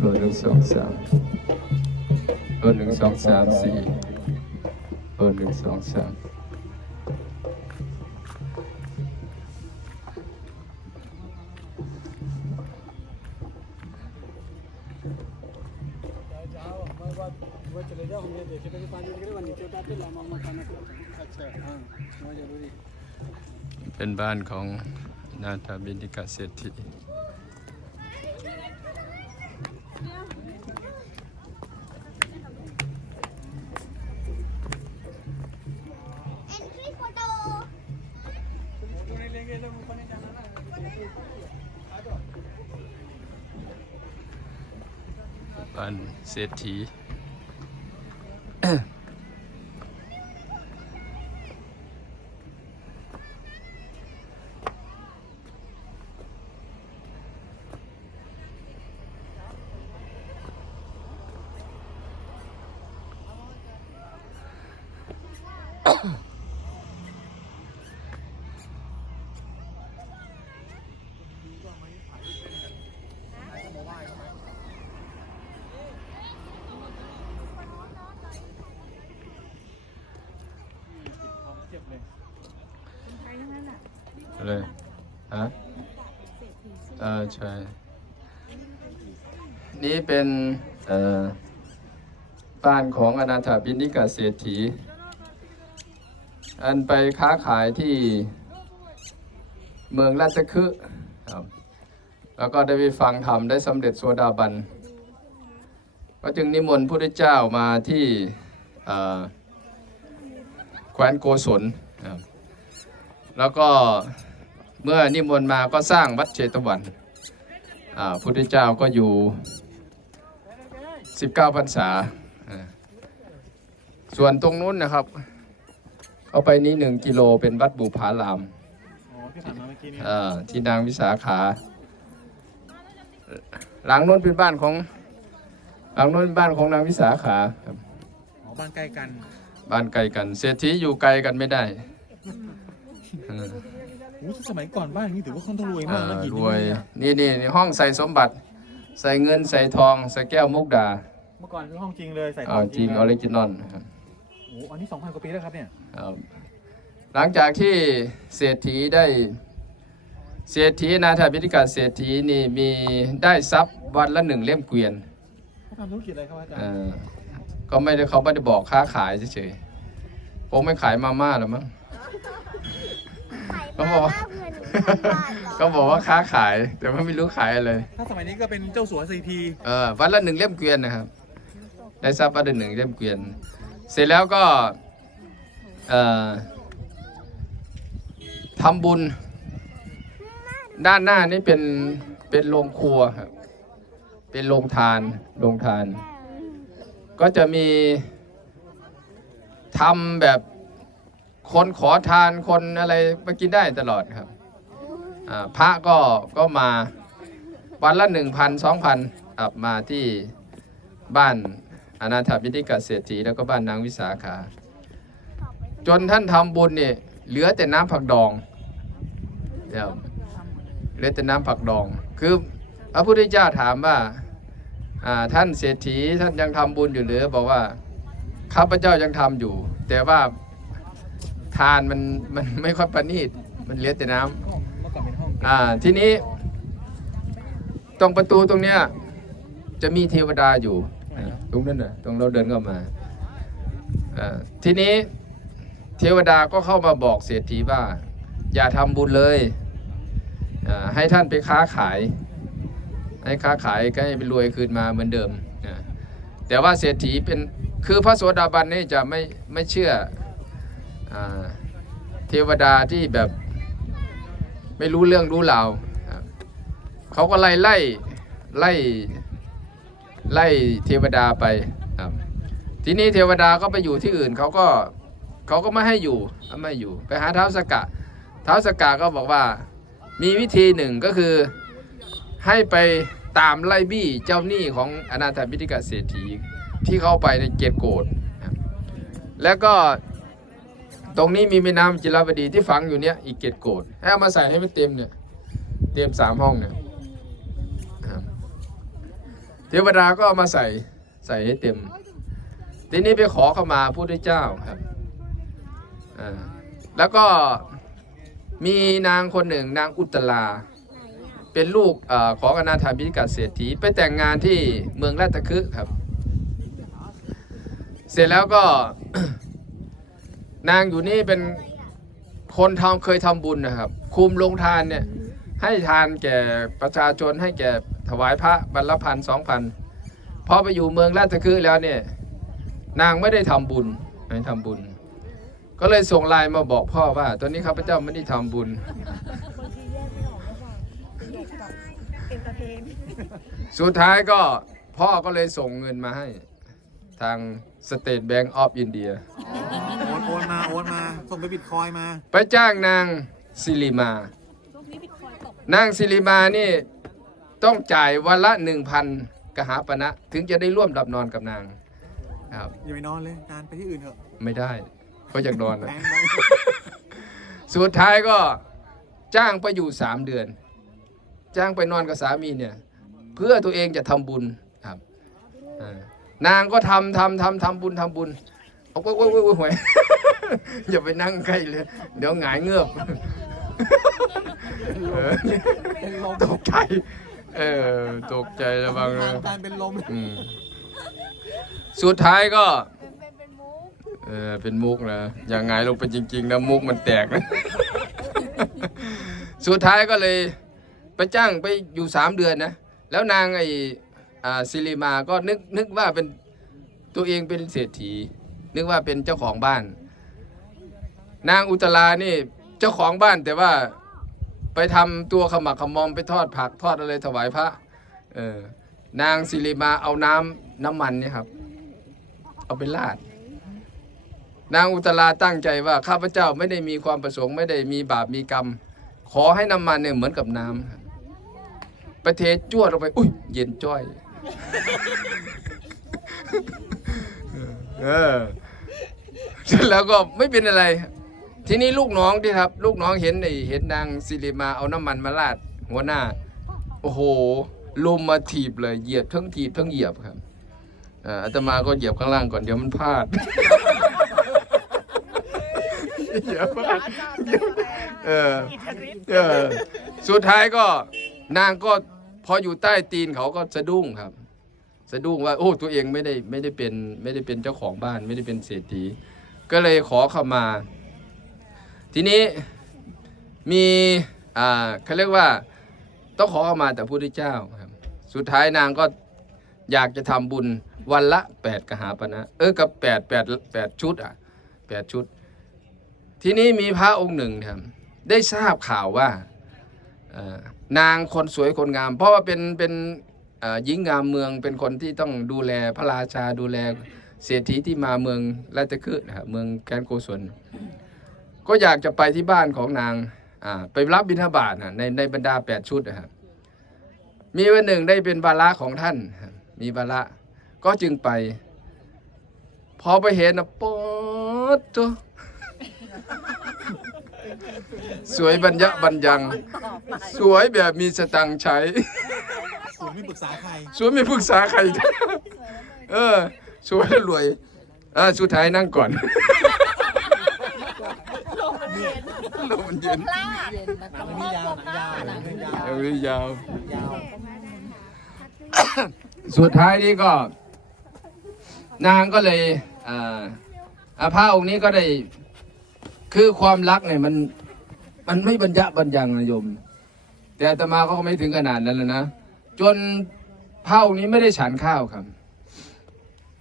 เออหนึ่งสองสามเออหนึ่งสองสามสี่เออหนึ่งสองสามเป็นบ้านของนาตาบินิกาเศรษฐี บ้านเศรษฐี เจ็บเลย อะไรฮะเออ ใช่นี่เป็นบ้านของอนาถาบินิกาเศรษฐี อันไปค้าขายที่เมืองราชคฤห์ครับแล้วก็ได้ไปฟังธรรมได้สำเร็จโสดาบัน ก็จึงนิมนต์พระพุทธเจ้ามาที่แคว้นโกศล แล้วก็เมื่อนิมนต์มาก็สร้างวัดเชตวัน พุทธเจ้าก็อยู่ 19พรรษาอ่าส่วนตรงนู้นนะครับ เข้าไปนี้หนึ่งกิโลเป็นวัดบุพารามอ๋อที่ผ่านมาเมื่อกี้นี้อ่าที่นางวิสาขา หลังนู้นเป็นบ้านของ หลังนู้นเป็นบ้านของนางวิสาขาครับอ๋อบ้านใกล้กัน บ้านไกลกัน เศรษฐีอยู่ไกลกันไม่ได้เออ โอ้สมัยก่อนบ้านนี้ถือว่าค่อนข้างรวยมากนะอ่าหินรวยนี่นี่นี่ห้องใส่สมบัติ ใส่เงินใส่ทอง ใส่แก้วมุกดา เมื่อก่อนคือห้องจริงเลยใส่อ่าจริงออริจินอลครับโอ้อันนี้2,000กว่าปีแล้วครับเนี่ยครับหลังจากที่เศรษฐีได้เศรษฐีนาถาพิธิกาเศรษฐีนี่มีได้ทรัพย์วันละหนึ่งเล่มเกวียนเขาทำธุรกิจอะไรครับอาจารเอ่ย์อก็ไม่ได้เขาไม่ได้บอกค้าขายเฉยๆผมไม่ขายมาม่าหรอมั้งเขาบอกว่า ก็บอกว่าค้าขาย แต่ว่าไม่รู้ขายอะไร ถ้าสมัยนี้ก็เป็นเจ้าสัวซีพีเออวันละหนึ่งเล่มเกวียนนะครับ ได้ทรัพย์วันละหนึ่งเล่มเกวียน เสร็จแล้วก็เอ่อทำบุญ ด้านหน้านี่เป็นเป็นโรงครัวครับเป็นโรงทานโรงทาน ก็จะมีทำแบบ คนขอทานคนอะไรมากินได้ตลอดครับพระก็ก็มาวันละหนึ่งพันสองพันครับมาที่บ้านอนาถาพิธิกาเศรษฐีแล้วก็บ้านนางวิสาขา จนท่านทำบุญเนี่ยเหลือแต่น้ำผักดองเดี๋ยวเหลือแต่น้ำผักดอง คือพระพุทธเจ้าถามว่าอ่าท่านเศรษฐีท่านยังทำบุญอยู่หรือบอกว่าข้าพเจ้ายังทำอยู่ แต่ว่า ทานมันมันไม่ค่อยประณีตมันเหลือแต่น้ำห้องเมื่อก่อนเป็นห้องอ่าทีนี้ ตรงประตูตรงเนี้ยจะมีเทวดาอยู่อ่าตรงนั้นน่ะตรงเราเดินเข้ามาอ่าทีนี้เทวดาก็เข้ามาบอกเศรษฐีว่า อย่าทำบุญเลยอ่าให้ท่านไปค้าขาย ให้ค้าขายก็ให้ไปรวยคืนมาเหมือนเดิมอ่าแต่ว่าเศรษฐีเป็นคือพระโสดาบันนี่จะไม่ไม่เชื่ออา เทวดาที่แบบไม่รู้เรื่องรู้ราวครับเขาก็ไล่ไล่ไล่ไล่เทวดาไปครับทีนี้เทวดาก็ไปอยู่ที่อื่นเขาก็เขาก็ไม่ให้อยู่ไม่อยู่ ไปหาเท้าสกะเท้าสกะก็บอกว่ามีวิธีหนึ่งก็คือให้ไปตามไล่บี้เจ้าหนี้ของอนาถบิณฑิกาเศรษฐีที่เข้าไปในเกียรติโกรธครับแล้วก็ ตรงนี้มีแม่น้ำจิราวดีที่ฝังอยู่เนี้ยอีกเกตโกดให้เอามาใส่ให้มันเต็มเนี่ย เต็มสามห้องเนี่ยเทวดาก็เอามาใส่ใส่ให้เต็ม ทีนี้ไปขอเข้ามาพุทธเจ้าครับอ่าแล้วก็มีนางคนหนึ่งนางอุตตราเป็นลูกอของอนาถาบิณฑิกาเศรษฐีไปแต่งงานที่เมืองราชคฤห์ครับ เสร็จแล้วก็ นางอยู่นี่เป็นคนทำเคยทำบุญนะครับ คุมลงทานเนี่ยให้ทานแก่ประชาชนให้แก่ถวายพระบรรลพันสองพันพอไปอยู่เมืองราชคฤห์แล้วเนี่ยนางไม่ได้ทำบุญไม่ทำบุญ ก็เลยส่งไลน์มาบอกพ่อว่า ตอนนี้ข้าพเจ้าไม่ได้ทำบุญ สุดท้ายก็พ่อก็เลยส่งเงินมาให้ ทาง State Bank of India โอนโอนมาโอนมาส่งไปบิตคอยน์มา ไปจ้างนางซิริมา นางซิริมานี่ต้องจ่ายวันละหนึ่งพันกหาปณะถึงจะได้ร่วมดับนอนกับนางครับอย่าไปนอนเลยนานไปที่อื่นเถอะไม่ได้เขาอยากนอนแพนะงไปสุดท้ายก็จ้างไปอยู่สามเดือน จ้างไปนอนกับสามีเนี่ย เพื่อตัวเองจะทำบุญครับอ่านางก็ทำทำทำทำบุญทำบุญ เอาไว้ไว้ไว้ไว้หวยอย่าไปนั่งใกล้เลย เดี๋ยวหงายเงือบเออเป็นลมตกใจ เออ ตกใจระวังนะทางการเป็นลมอืมสุดท้ายก็เออ เป็นมุกนะอย่างไงลงไปจริงๆนะมุกมันแตกนะ สุดท้ายก็เลย ไปจ้างไปอยู่สามเดือนนะ แล้วนางไอ้อ่าซิริมาก็นึกนึกว่าเป็นตัวเองเป็นเศรษฐี นึกว่าเป็นเจ้าของบ้าน นางอุตลานี่เจ้าของบ้านแต่ว่าไปทำตัวขมักขมอมไปทอดผักทอดอะไรถวายพระเออนางสิริมาเอาน้ำน้ำมันเนี่ยครับ เอาไปราด นางอุตลาตั้งใจว่าข้าพเจ้าไม่ได้มีความประสงค์ไม่ได้มีบาปมีกรรม ขอให้น้ำมันเนี่ยเหมือนกับน้ำครับไปเทจวดลงไป อุ้ยเย็นจ้อย เออเสร็จแล้วก็ไม่เป็นอะไร ทีนี้ลูกน้องที่ครับ ลูกน้องเห็นไอ้เห็นนางสิริมาเอาน้ำมันมาราดหัวหน้า โอ้โหลุมมาถีบเลยเหยียบทั้งถีบทั้งเหยียบครับอาอาตมาก็เหยียบข้างล่างก่อนเดี๋ยวมันพลาดเหยียบพลาดเออเออสุดท้ายก็นางก็พออยู่ใต้ตีนเขาก็สะดุ้งครับ สะดุ้งว่าโอ้ตัวเองไม่ได้ไม่ได้เป็นไม่ได้เป็นเจ้าของบ้าน ไม่ได้เป็นเศรษฐี ก็เลยขอเข้ามา ทีนี้มีอ่าเขาเรียกว่าต้องขอเข้ามาแต่พระพุทธเจ้าครับสุดท้ายนางก็อยากจะทำบุญวันละแปดกหาปณะเออกับแปดแปดแปดชุดอะแปดชุด ทีนี้มีพระองค์หนึ่งครับได้ทราบข่าวว่าอ่อนางคนสวยคนงาม เพราะว่าเป็นเป็น หญิงงามเมืองเป็นคนที่ต้องดูแลพระราชาดูแลเศรษฐีที่มาเมืองราชคฤห์นะครับเมืองแกนโกศลก็อยากจะไปที่บ้านของนางไปรับบิณฑบาตนะในในบรรดาแปดชุดนะครับมีวันหนึ่งได้เป็นบาระของท่าน มีบาระก็จึงไป พอไปเห็นนะปอดตัวสวยบรรยะบรรยัง สวยแบบมีสตังใช้ สูงไม่ปรึกษาใคร สวยไม่ปรึกษาใคร เออ สวยแล้วรวยอ่าสุดท้ายนั่งก่อนลมมันเย็นหนังอันนี้ยาวหนังยาวหนังยาวยังไม่ยาวยาว สุดท้ายนี้ก็ นางก็เลยอ่าอาพระองค์นี้ก็ได้ คือความรักเนี่ยมัน มันไม่บรรยะบรรยังนะโยม แต่อาตมาก็ไม่ถึงขนาดนั้นแล้วนะ จนพระองค์นี้ไม่ได้ฉันข้าวครับ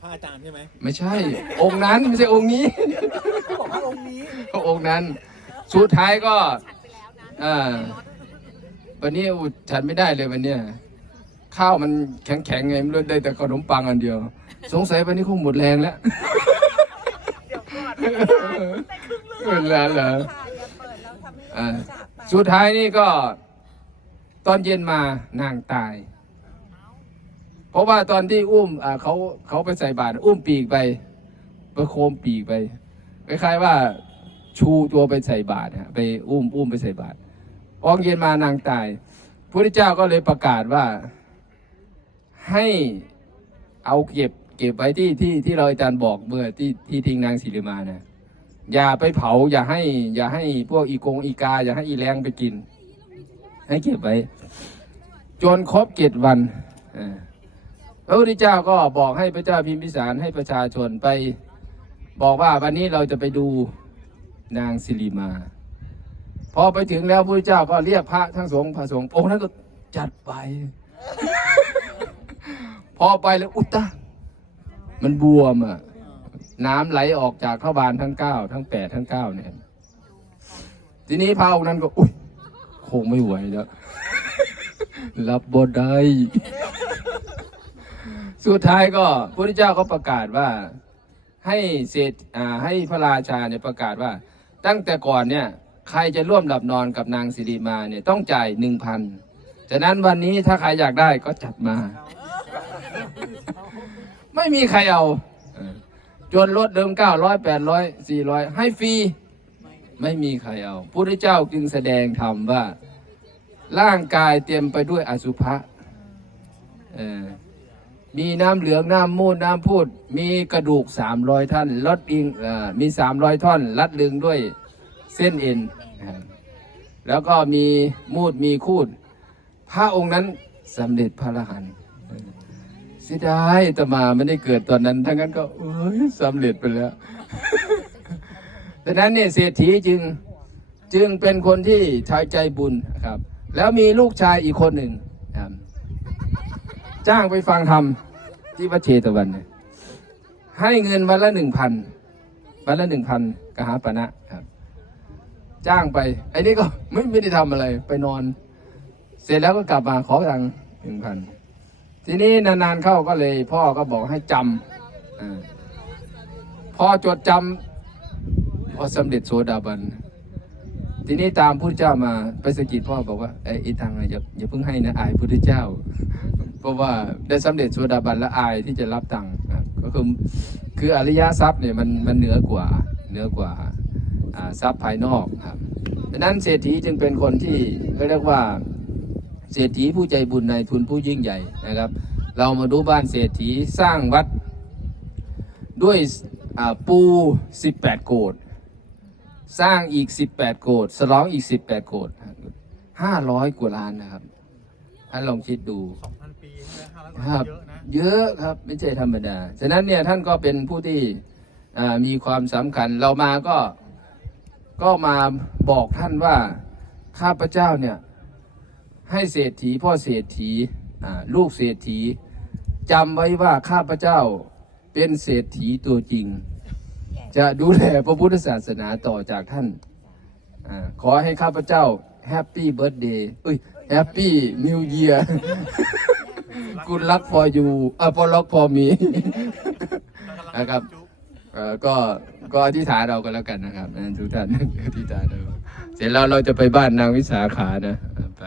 พระอาจารย์ใช่ไหมไม่ใช่ องค์นั้นไม่ใช่องค์นี้ เขาบอกว่าองค์นี้ ก็องค์นั้น สุดท้ายก็อ่าวันนี้อุดฉันไม่ได้เลยวันเนี้ยข้าวมันแข็งๆไงไม่รู้ได้แต่ขนมปังอันเดียว สงสัยวันนี้คงหมดแรงแล้วเวลาเหรออ่าสุดท้ายนี่ก็ ตอนเย็นมานางตาย เพราะว่าตอนที่อุ้มเขาเขาไปใส่บาตรอุ้มปีกไปประโคมปีกไปคล้ายๆว่าชูตัวไปใส่บาตรฮะไปอุ้มอุ้มไปใส่บาตรพอเย็นมานางตายพระพุทธเจ้าก็เลยประกาศว่าให้เอาเก็บเก็บไว้ที่ที่ที่เราอาจารย์บอกเมื่อที่ที่ทิ้งนางศิริมานะอย่าไปเผาอย่าให้ อย่าให้พวกอีกงอีกา อย่าให้อีแรงไปกิน ให้เก็บไว้จนครบเจ็ดวันพระพุทธเจ้าก็บอกให้พระเจ้าพิมพิสารให้ประชาชนไป บอกว่าวันนี้เราจะไปดูนางสิริมา พอไปถึงแล้วพระพุทธเจ้าก็เรียกพระทั้งสงฆ์พระสงฆ์องค์นั้นก็จัดไป พอไปแล้วอุตตะมันบวมอะน้ำไหลออกจากข้าบานทั้งเก้าทั้งแปดทั้งเก้าเนี่ย ทีนี้พระองค์นั้นก็อุ้ย คงไม่ไหวแล้ว รับบทได้สุดท้ายก็พระพุทธเจ้าก็ประกาศว่า ให้เศรษอ่าให้พระราชาเนี่ยประกาศว่า ตั้งแต่ก่อนเนี่ยใครจะร่วมหลับนอนกับนางสิริมาเนี่ยต้องจ่ายหนึ่งพันฉะนั้นวันนี้ถ้าใครอยากได้ก็จัดมา ไม่มีใครเอาจนลดเดิมเก้าร้อยแปดร้อยสี่ร้อยให้ฟรี ไม่มีใครเอาพระพุทธเจ้าจึงแสดงธรรมว่า ร่างกายเต็มไปด้วยอสุภะมีน้ำเหลืองน้ำมูดน้ำพูด มีกระดูกสามร้อยท่านลัดอิงอมีสามร้อยท่อนรัดลึงด้วยเส้นเอ็น แล้วก็มีมูดมีคูด พระองค์นั้นสำเร็จพระรหันต์เสียดายตมาไม่ได้เกิดตอนนั้นทั้งนั้นก็เอ้ยสำเร็จไปแล้ว ดังนั้นเนี่ยเศรษฐีจึงจึงเป็นคนที่ชายใจบุญนะครับ แล้วมีลูกชายอีกคนหนึ่งจ้างไปฟังธรรมที่วัดเชตวัน ให้เงินวันละหนึ่งพันวันละหนึ่งพันกหาปณะครับ จ้างไปไอ้นี่ก็ไม่ไม่ได้ทำอะไรไปนอน เสร็จแล้วก็กลับมาขอตังค์หนึ่งพันทีนี้นานๆเข้าก็เลย พ่อก็บอกให้จำอพอจดจำ พอสำเร็จโสดาบัน ทีนี้ตามพุทธเจ้ามาไปสกิดพ่อบอกว่าไอ้ไอ้ตังอย่าอย่าเพิ่งให้นะอายพุทธเจ้า เพราะว่าได้สำเร็จโสดาบันแล้วอายที่จะรับตังค์ก็คือคืออริยทรัพย์เนี่ยมันมันเหนือกว่าเหนือกว่าทรัพย์ภายนอกครับดังนั้นเศรษฐีจึงเป็นคนที่เขาเรียกว่าเศรษฐีผู้ใจบุญในทุนผู้ยิ่งใหญ่นะครับ เรามาดูบ้านเศรษฐีสร้างวัดด้วยปู 18 โกด สร้างอีก 18 โกดสลองอีก 18 โกด500กว่าล้านนะครับท่านลองคิดดูสองพันปีใช่ไหมห้าร้อยกคว่ารับเยอะนะเยอะครับไม่ใช่ธรรมดา ฉะนั้นเนี่ยท่านก็เป็นผู้ที่อ่ามีความสำคัญเรามาก็ก็มาบอกท่านว่าข้าพเจ้าเนี่ยให้เศรษฐีพ่อเศรษฐีอ่าลูกเศรษฐีจำไว้ว่าข้าพเจ้าเป็นเศรษฐีตัวจริง จะดูแลพระพุทธศาสนาต่อจากท่านอขอให้ข้าพเจ้าแฮปปี้เบิร์ดเดย์เอ้ยแฮปปี้นิวเยียร์กุ d ลัก for you เออ for luck for me นะครับเออก็ก็อธิษฐานเรากันแล้วกันนะครับทุกท่านอธิษฐานเราเสร็จแล้วเราจะไปบ้านนางวิสาขานะไป